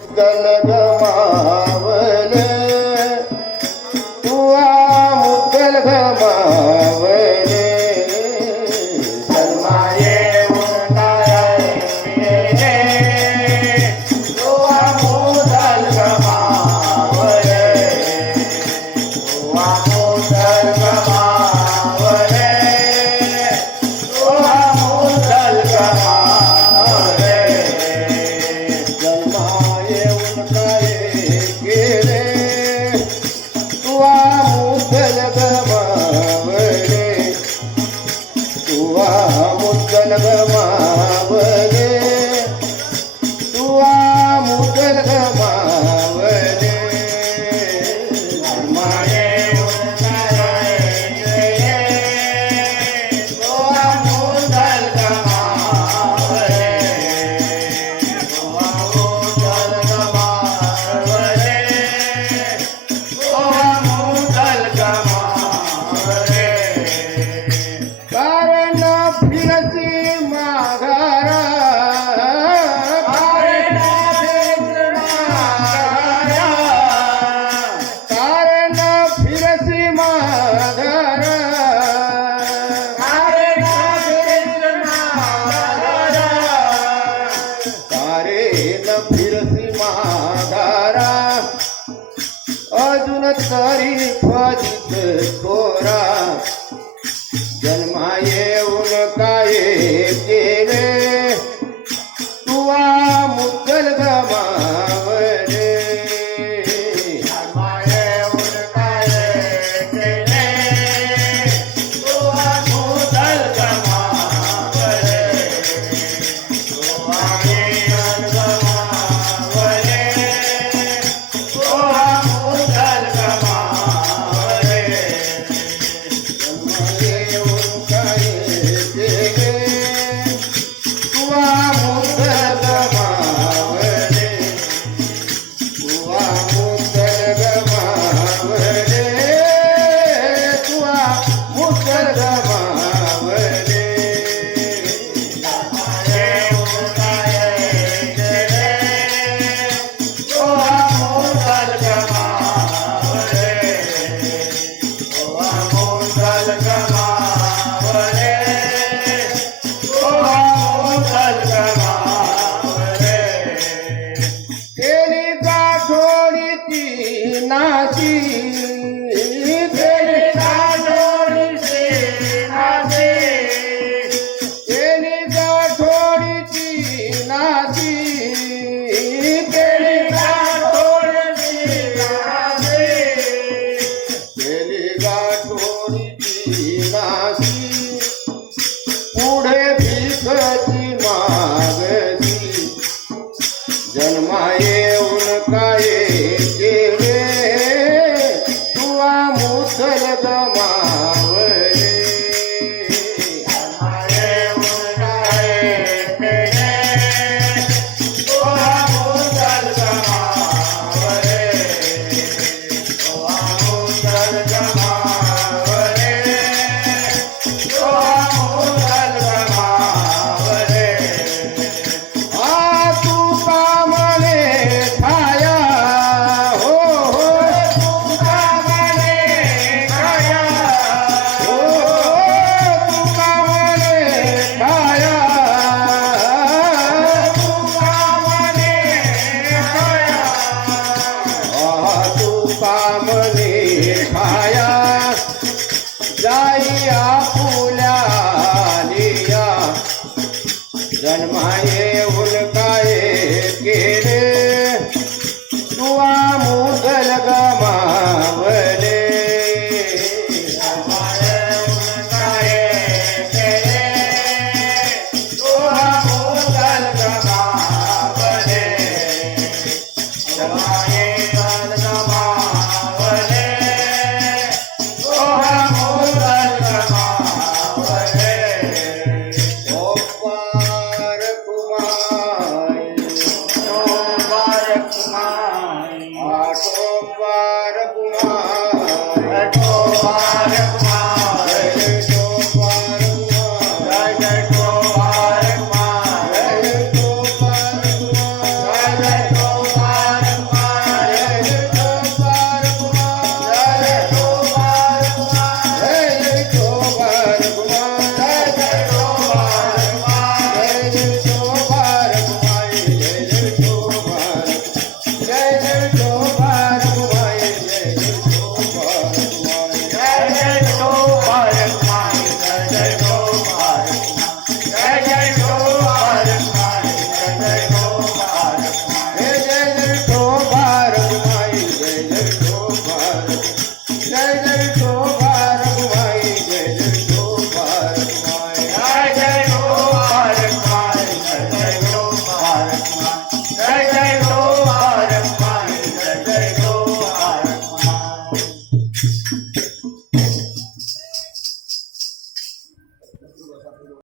मुद्गल गमावले तुआ मुद्गल गमावले जन्माये उन्नाये तुआ मुद्गल गमावले तुआ मुद्गल गमावले तुआ मुद्गल गमावले जन्माये उनकाये गेले तुआ मुद्गल गमावले तुआ मुद्गल गमावले तुआ मुद्गल गमावले जन्माये उन्नाये तुआ मुद्गल गमावले तुआ मुद्गल गमावले तुआ मुद्गल गमावले कारण फिरसी माघारा कारण फिरसी माघारा कारण फिरसी माघारा अजून तरी फजित थोरा जन्मा येऊन काय केले तुआ मुद्गल गमावले जन्माये उन्नाये तुआ मुद्गल गमावले तुआ मुद्गल गमावले तुआ मुद्गल गमावले जन्मा येऊन काय केले तुआ मुद्गल गमावले तुआ मुद्गल गमावले तुआ मुद्गल गमावले जन्माये उन्नाये तुआ मुद्गल गमावले तुआ मुद्गल गमावले तुआ मुद्गल गमावले केली गाठोडीची नाशी केली गाठोडीची नाशी केली गाठोडीची नाशी केली गाठोडीची नाशी केली गाठोडीची नाशी पुढे भीकची मागची जन्मा ये